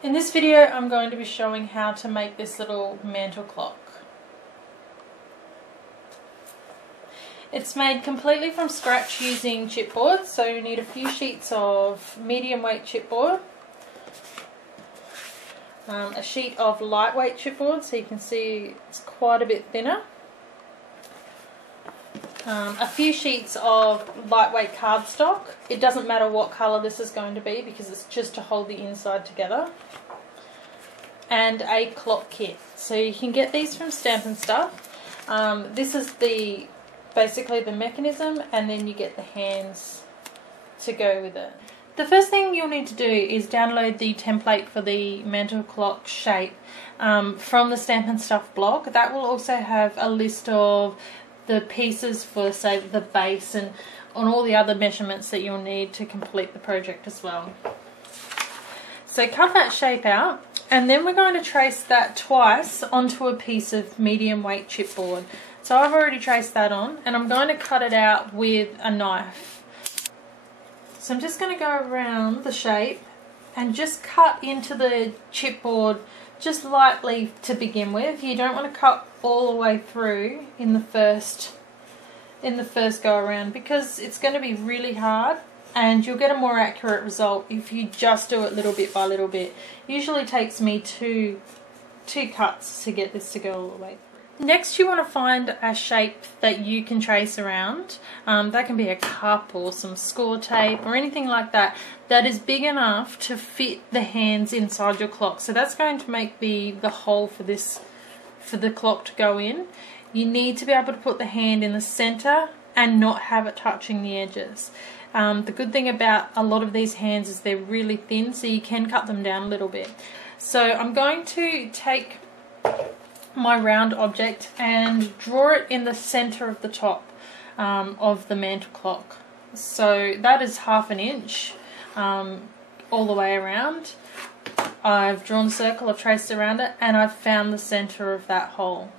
In this video I'm going to be showing how to make this little mantle clock. It's made completely from scratch using chipboard, so you need a few sheets of medium weight chipboard, a sheet of lightweight chipboard so you can see it's quite a bit thinner, a few sheets of lightweight cardstock. It doesn't matter what colour this is going to be because it's just to hold the inside together, and a clock kit. So you can get these from Stamp & Stuff. This is basically the mechanism, and then you get the hands to go with it. The first thing you'll need to do is download the template for the mantle clock shape from the Stamp & Stuff blog. That will also have a list of the pieces for, say, the base and on all the other measurements that you'll need to complete the project as well. So cut that shape out, and then we're going to trace that twice onto a piece of medium weight chipboard. So I've already traced that on, and I'm going to cut it out with a knife. So I'm just going to go around the shape and just cut into the chipboard just lightly to begin with. You don't want to cut all the way through in the first go around, because it's going to be really hard and you'll get a more accurate result if you just do it little bit by little bit. Usually takes me two cuts to get this to go all the way through. Next, you want to find a shape that you can trace around. That can be a cup or some score tape or anything like that that is big enough to fit the hands inside your clock. So that's going to make the hole for the clock to go in. You need to be able to put the hand in the center and not have it touching the edges. The good thing about a lot of these hands is they're really thin, so you can cut them down a little bit. So I'm going to take my round object and draw it in the center of the top of the mantle clock. So that is 1/2 inch all the way around. I've drawn a circle, I've traced around it, and I've found the center of that hole.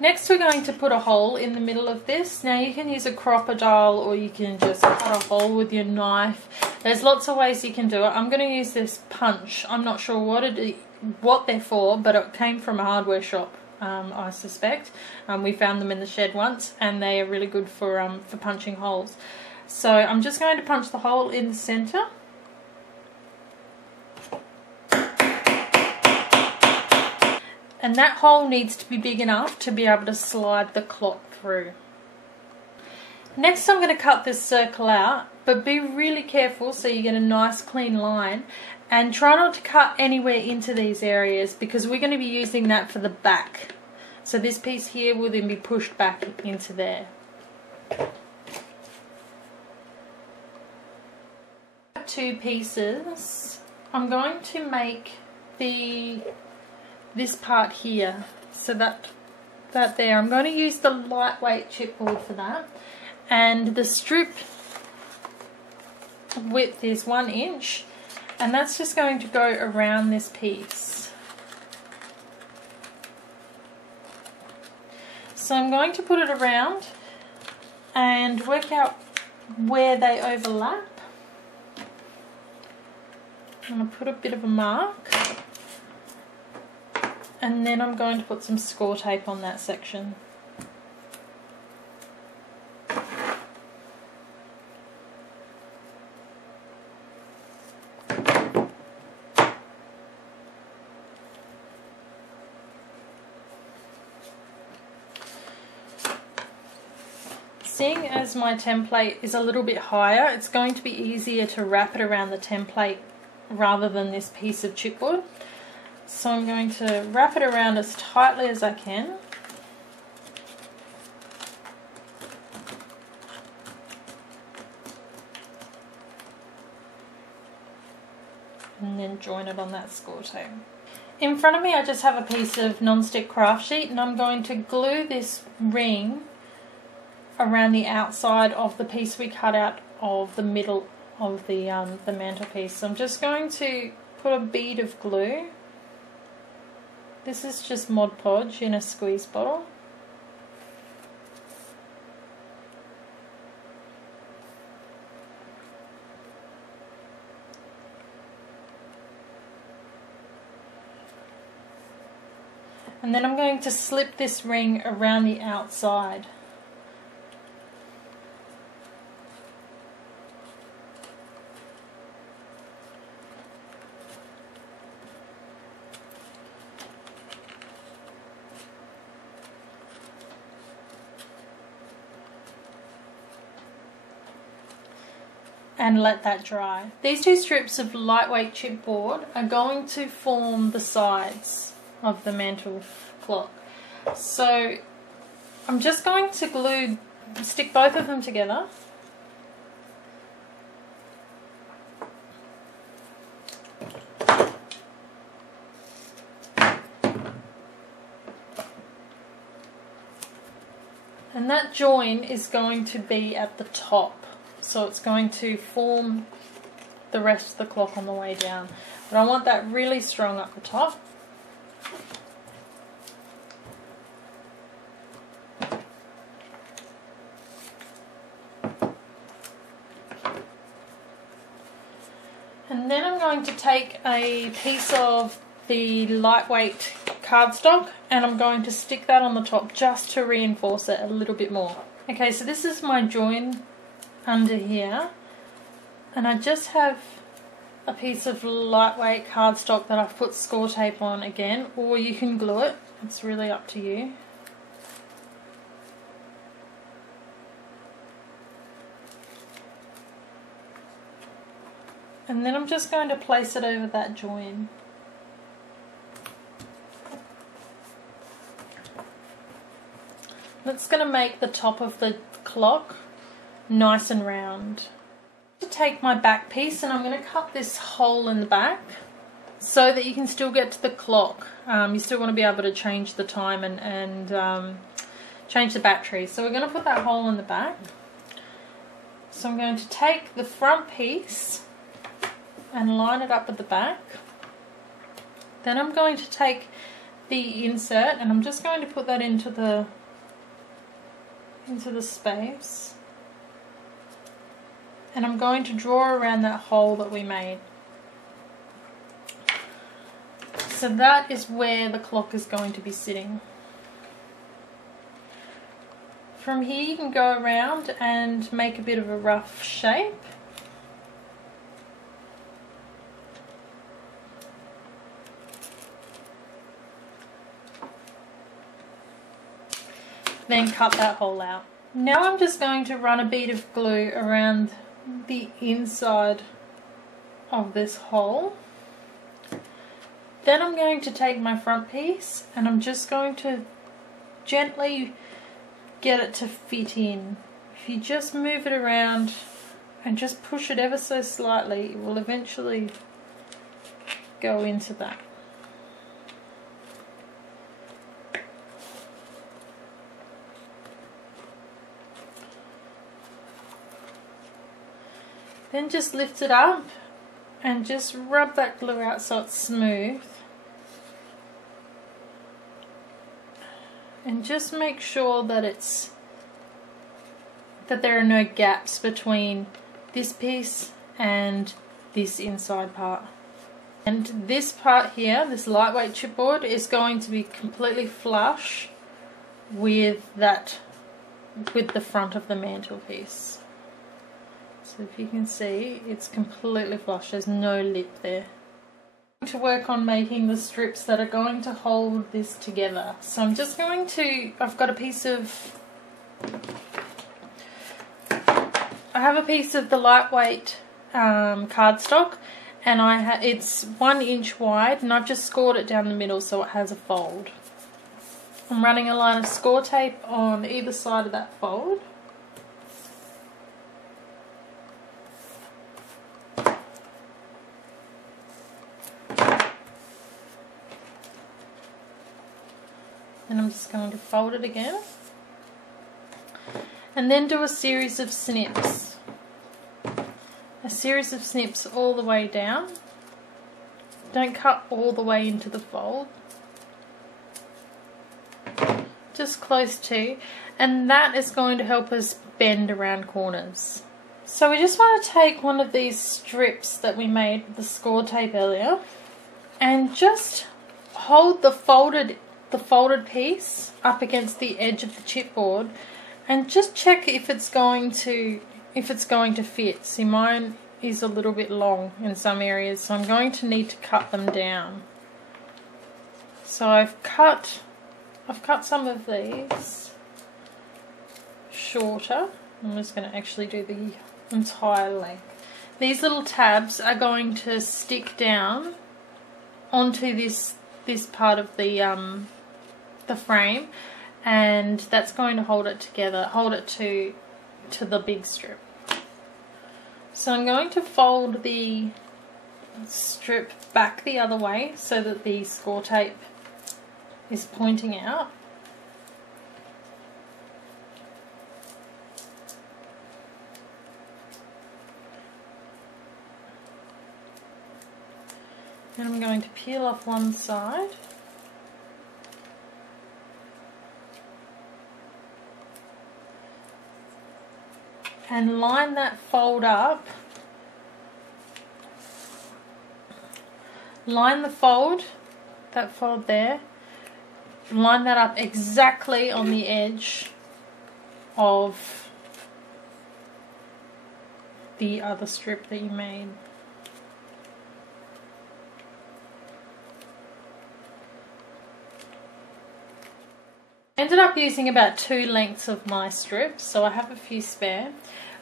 Next, we're going to put a hole in the middle of this. Now you can use a crocodile, or you can just cut a hole with your knife. There's lots of ways you can do it. I'm going to use this punch. I'm not sure what they're for, but it came from a hardware shop, I suspect. We found them in the shed once, and they are really good for punching holes. So I'm just going to punch the hole in the center. And that hole needs to be big enough to be able to slide the clock through. Next, I'm going to cut this circle out, but be really careful so you get a nice clean line, and try not to cut anywhere into these areas because we're going to be using that for the back. So this piece here will then be pushed back into there. Two pieces. I'm going to make this part here, so that there. I'm going to use the lightweight chipboard for that, and the strip width is 1 inch, and that's just going to go around this piece. So I'm going to put it around and work out where they overlap. I'm going to put a bit of a mark, and then I'm going to put some score tape on that section. Seeing as my template is a little bit higher, it's going to be easier to wrap it around the template rather than this piece of chipboard. So I'm going to wrap it around as tightly as I can. And then join it on that score tape. In front of me I just have a piece of non-stick craft sheet, and I'm going to glue this ring around the outside of the piece we cut out of the middle of the mantelpiece. So I'm just going to put a bead of glue. This is just Mod Podge in a squeeze bottle. And then I'm going to slip this ring around the outside. And let that dry. These two strips of lightweight chipboard are going to form the sides of the mantle clock. So I'm just going to stick both of them together. And that join is going to be at the top. So it's going to form the rest of the clock on the way down. But I want that really strong up the top. And then I'm going to take a piece of the lightweight cardstock and I'm going to stick that on the top just to reinforce it a little bit more. Okay, so this is my join under here, and I just have a piece of lightweight cardstock that I've put score tape on again, or you can glue it, it's really up to you. And then I'm just going to place it over that join. That's going to make the top of the clock nice and round. To take my back piece and I'm going to cut this hole in the back so that you can still get to the clock. You still want to be able to change the time and change the battery. So we're going to put that hole in the back. So I'm going to take the front piece and line it up at the back. Then I'm going to take the insert and I'm just going to put that into the space. And I'm going to draw around that hole that we made. So that is where the clock is going to be sitting. From here you can go around and make a bit of a rough shape. Then cut that hole out. Now I'm just going to run a bead of glue around the inside of this hole. Then I'm going to take my front piece and I'm just going to gently get it to fit in. If you just move it around and just push it ever so slightly, it will eventually go into that. Then just lift it up and just rub that glue out so it's smooth. And just make sure that there are no gaps between this piece and this inside part. And this part here, this lightweight chipboard, is going to be completely flush with the front of the mantle piece. So if you can see, it's completely flush, there's no lip there. I'm going to work on making the strips that are going to hold this together. So I'm just going to, I have a piece of the lightweight cardstock, and it's 1 inch wide, and I've just scored it down the middle so it has a fold. I'm running a line of score tape on either side of that fold. And I'm just going to fold it again. And then do a series of snips. A series of snips all the way down. Don't cut all the way into the fold. Just close to. And that is going to help us bend around corners. So we just want to take one of these strips that we made with the score tape earlier and just hold the folded the folded piece up against the edge of the chipboard and just check if it's going to fit. See, mine is a little bit long in some areas, so I'm going to need to cut them down. So I've cut some of these shorter. I'm just going to actually do the entire length. These little tabs are going to stick down onto this part of the frame, and that's going to hold it together, hold it to the big strip. So I'm going to fold the strip back the other way so that the score tape is pointing out. And I'm going to peel off one side. And line that fold up. Line the fold, that fold there, line that up exactly on the edge of the other strip that you made. I ended up using about 2 lengths of my strips, so I have a few spare.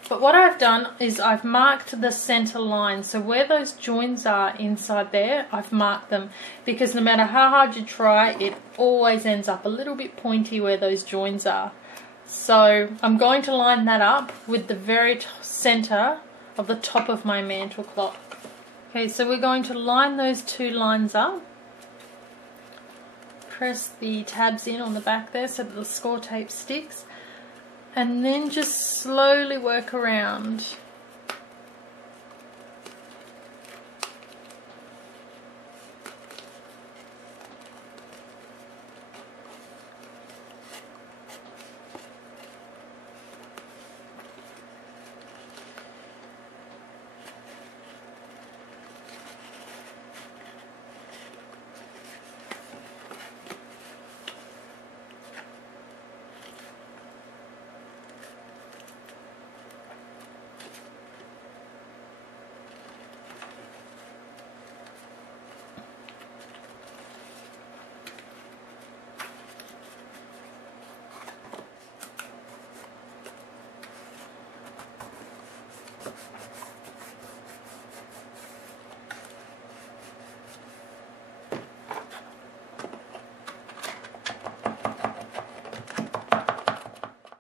But what I've done is I've marked the center line, so where those joins are inside there, I've marked them, because no matter how hard you try, it always ends up a little bit pointy where those joins are. So I'm going to line that up with the very center of the top of my mantle clock. Okay, so we're going to line those 2 lines up. Press the tabs in on the back there so that the score tape sticks, and then just slowly work around.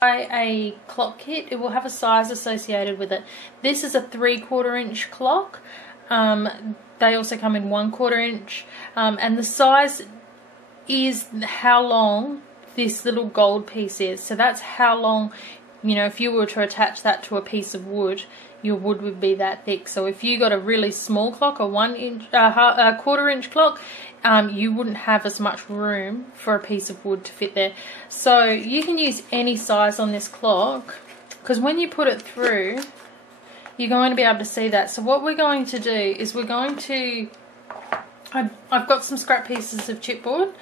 A clock kit, it will have a size associated with it. This is a 3/4 inch clock. They also come in 1/4 inch, and the size is how long this little gold piece is. So that's how long, you know, if you were to attach that to a piece of wood, your wood would be that thick. So if you got a really small clock, a 1/4 inch clock, you wouldn't have as much room for a piece of wood to fit there. So you can use any size on this clock, because when you put it through, you're going to be able to see that. So what we're going to do is we're going to, I've got some scrap pieces of chipboard,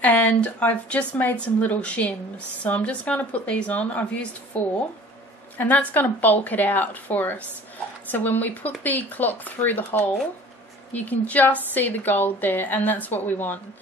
and I've just made some little shims. So I'm just going to put these on. I've used 4, and that's going to bulk it out for us. So when we put the clock through the hole, you can just see the gold there, and that's what we want.